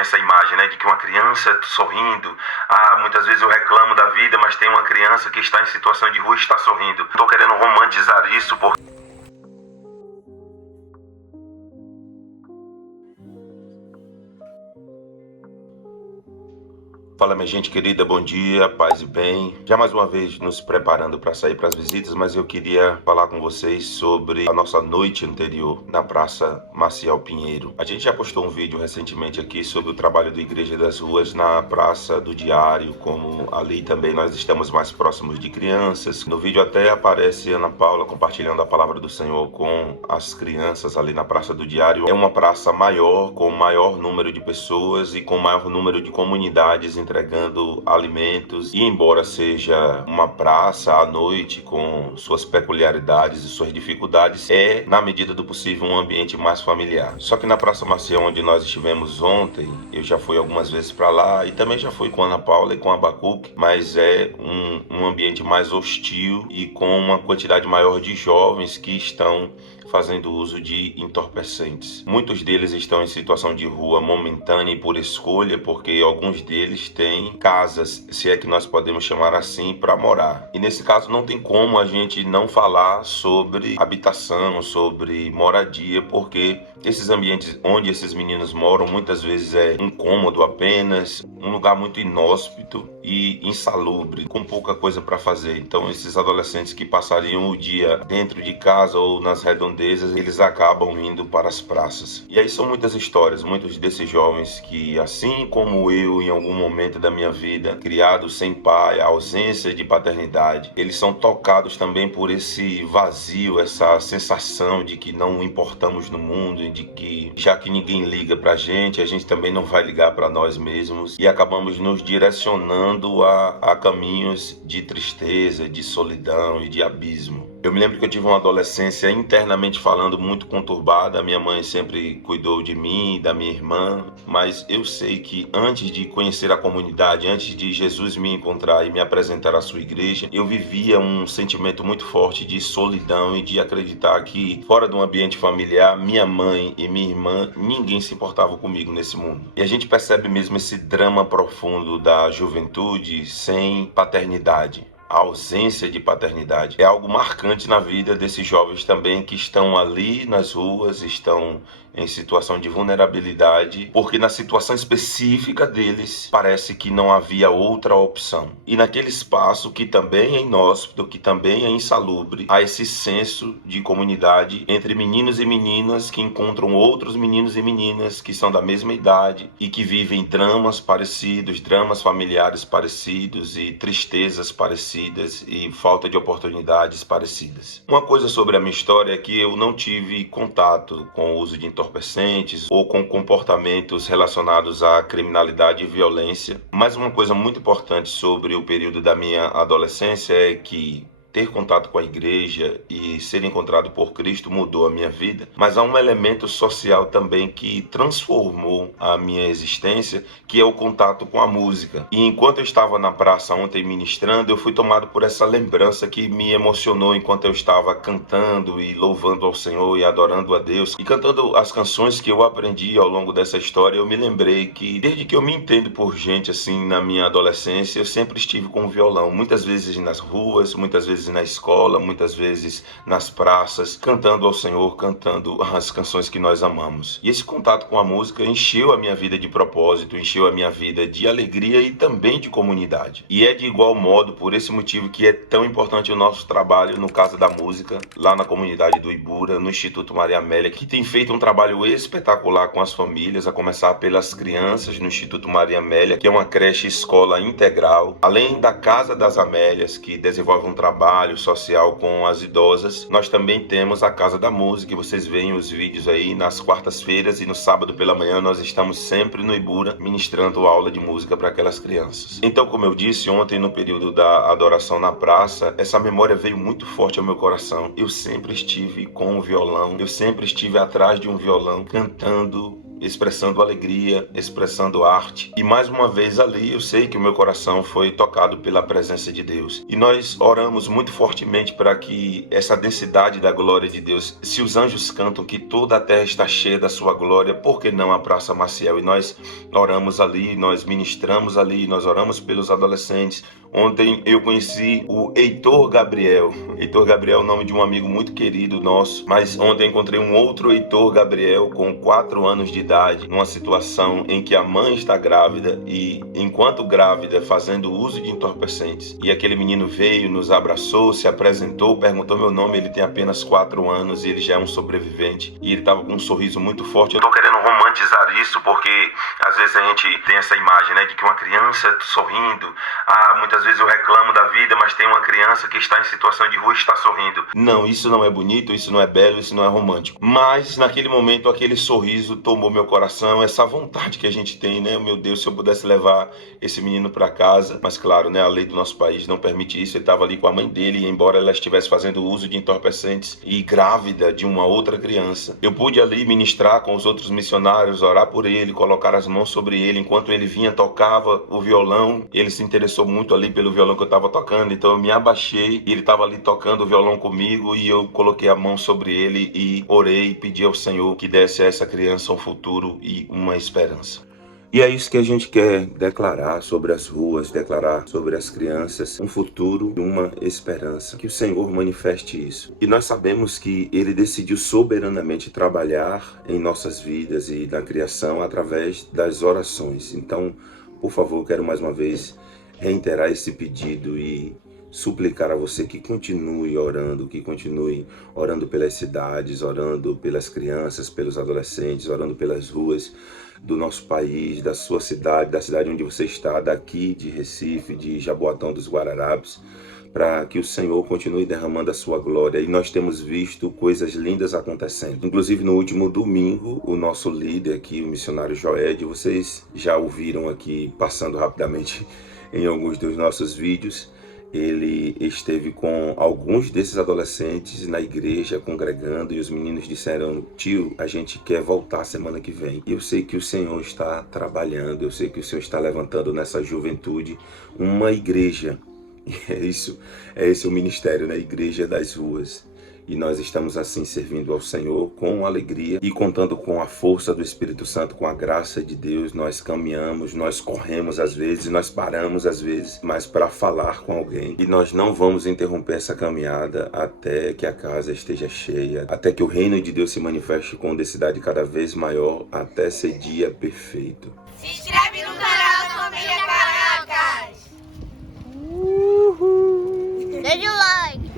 essa imagem, né, de que uma criança sorrindo. Muitas vezes eu reclamo da vida, mas tem uma criança que está em situação de rua e está sorrindo. Estou querendo romantizar isso porque fala, minha gente querida, bom dia, paz e bem. Já mais uma vez nos preparando para sair para as visitas, mas eu queria falar com vocês sobre a nossa noite anterior na Praça Maciel Pinheiro. A gente já postou um vídeo recentemente aqui sobre o trabalho da Igreja das Ruas na Praça do Diário, como ali também nós estamos mais próximos de crianças. No vídeo até aparece Ana Paula compartilhando a palavra do Senhor com as crianças ali na Praça do Diário. É uma praça maior, com maior número de pessoas e com maior número de comunidades entregando alimentos, e embora seja uma praça à noite com suas peculiaridades e suas dificuldades, é, na medida do possível, um ambiente mais familiar. Só que na Praça Maciel, onde nós estivemos ontem, eu já fui algumas vezes para lá e também já fui com a Ana Paula e com a Abacuque, mas é um ambiente mais hostil e com uma quantidade maior de jovens que estão fazendo uso de entorpecentes. Muitos deles estão em situação de rua momentânea e por escolha, porque alguns deles têm casas, se é que nós podemos chamar assim, para morar. E nesse caso não tem como a gente não falar sobre habitação, sobre moradia, porque esses ambientes onde esses meninos moram muitas vezes é um cômodo apenas, um lugar muito inóspito e insalubre, com pouca coisa para fazer. Então esses adolescentes que passariam o dia dentro de casa ou nas redondezas, eles acabam indo para as praças. E aí são muitas histórias, muitos desses jovens que, assim como eu em algum momento da minha vida, criados sem pai, a ausência de paternidade, eles são tocados também por esse vazio, essa sensação de que não importamos no mundo e de que, já que ninguém liga pra gente, a gente também não vai ligar para nós mesmos, e acabamos nos direcionando a caminhos de tristeza, de solidão e de abismo. Eu me lembro que eu tive uma adolescência internamente falando muito conturbada. Minha mãe sempre cuidou de mim e da minha irmã, mas eu sei que antes de conhecer a comunidade, antes de Jesus me encontrar e me apresentar à sua igreja, eu vivia um sentimento muito forte de solidão e de acreditar que fora do ambiente familiar, minha mãe e minha irmã, ninguém se importava comigo nesse mundo. E a gente percebe mesmo esse drama profundo da juventude sem paternidade. A ausência de paternidade é algo marcante na vida desses jovens também que estão ali nas ruas, estão em situação de vulnerabilidade, porque na situação específica deles parece que não havia outra opção. E naquele espaço que também é inóspito, que também é insalubre, há esse senso de comunidade entre meninos e meninas que encontram outros meninos e meninas que são da mesma idade e que vivem dramas parecidos, dramas familiares parecidos e tristezas parecidas e falta de oportunidades parecidas. Uma coisa sobre a minha história é que eu não tive contato com o uso de entorpecentes ou com comportamentos relacionados à criminalidade e violência, mas uma coisa muito importante sobre o período da minha adolescência é que ter contato com a igreja e ser encontrado por Cristo mudou a minha vida, mas há um elemento social também que transformou a minha existência, que é o contato com a música. E enquanto eu estava na praça ontem ministrando, eu fui tomado por essa lembrança que me emocionou enquanto eu estava cantando e louvando ao Senhor e adorando a Deus. E cantando as canções que eu aprendi ao longo dessa história, eu me lembrei que desde que eu me entendo por gente assim na minha adolescência, eu sempre estive com o violão, muitas vezes nas ruas, muitas vezes na escola, muitas vezes nas praças, cantando ao Senhor, cantando as canções que nós amamos. E esse contato com a música encheu a minha vida de propósito, encheu a minha vida de alegria e também de comunidade. E é de igual modo, por esse motivo, que é tão importante o nosso trabalho no Casa da Música, lá na comunidade do Ibura, no Instituto Maria Amélia, que tem feito um trabalho espetacular com as famílias, a começar pelas crianças no Instituto Maria Amélia, que é uma creche escola integral, além da Casa das Amélias, que desenvolve um trabalho social com as idosas. Nós também temos a Casa da Música, e vocês veem os vídeos aí nas quartas-feiras e no sábado pela manhã nós estamos sempre no Ibura ministrando aula de música para aquelas crianças. Então, como eu disse ontem no período da adoração na praça, essa memória veio muito forte ao meu coração. Eu sempre estive com o violão, eu sempre estive atrás de um violão cantando expressando alegria, expressando arte. E mais uma vez ali eu sei que o meu coração foi tocado pela presença de Deus. E nós oramos muito fortemente para que essa densidade da glória de Deus, se os anjos cantam que toda a terra está cheia da sua glória, por que não a Praça Maciel? E nós oramos ali, nós ministramos ali, nós oramos pelos adolescentes. Ontem eu conheci o Heitor Gabriel. Heitor Gabriel é o nome de um amigo muito querido nosso, mas ontem eu encontrei um outro Heitor Gabriel com 4 anos de idade, numa situação em que a mãe está grávida e, enquanto grávida, fazendo uso de entorpecentes. E aquele menino veio, nos abraçou, se apresentou, perguntou meu nome, ele tem apenas 4 anos e ele já é um sobrevivente. E ele estava com um sorriso muito forte. Eu tô querendo romantizar isso porque às vezes a gente tem essa imagem, né, de que uma criança sorrindo, muitas vezes eu reclamo da vida, mas tem uma criança que está em situação de rua e está sorrindo. Não, isso não é bonito, isso não é belo, isso não é romântico. Mas naquele momento aquele sorriso tomou meu coração, essa vontade que a gente tem, né? Meu Deus, se eu pudesse levar esse menino para casa. Mas claro, né, a lei do nosso país não permite isso. Ele estava ali com a mãe dele, e embora ela estivesse fazendo uso de entorpecentes e grávida de uma outra criança, eu pude ali ministrar com os outros missionários, orar por ele, colocar as mãos sobre ele. Enquanto ele vinha, tocava o violão, ele se interessou muito ali pelo violão que eu estava tocando, então eu me abaixei e ele estava ali tocando o violão comigo e eu coloquei a mão sobre ele e orei e pedi ao Senhor que desse a essa criança um futuro e uma esperança. E é isso que a gente quer declarar sobre as ruas, declarar sobre as crianças, um futuro e uma esperança. Que o Senhor manifeste isso. E nós sabemos que Ele decidiu soberanamente trabalhar em nossas vidas e na criação através das orações. Então, por favor, quero mais uma vez reiterar esse pedido e suplicar a você que continue orando pelas cidades, orando pelas crianças, pelos adolescentes, orando pelas ruas do nosso país, da sua cidade, da cidade onde você está, daqui de Recife, de Jaboatão dos Guararapes, para que o Senhor continue derramando a sua glória. E nós temos visto coisas lindas acontecendo. Inclusive no último domingo, o nosso líder aqui, o missionário Joed, vocês já ouviram aqui, passando rapidamente em alguns dos nossos vídeos, ele esteve com alguns desses adolescentes na igreja congregando e os meninos disseram: tio, a gente quer voltar semana que vem. E eu sei que o Senhor está trabalhando, eu sei que o Senhor está levantando nessa juventude uma igreja. E é esse o ministério, né? Igreja das ruas. E nós estamos assim servindo ao Senhor com alegria e contando com a força do Espírito Santo, com a graça de Deus. Nós caminhamos, nós corremos às vezes, nós paramos às vezes, mas para falar com alguém. E nós não vamos interromper essa caminhada até que a casa esteja cheia, até que o reino de Deus se manifeste com densidade cada vez maior, até ser dia perfeito. Se inscreve no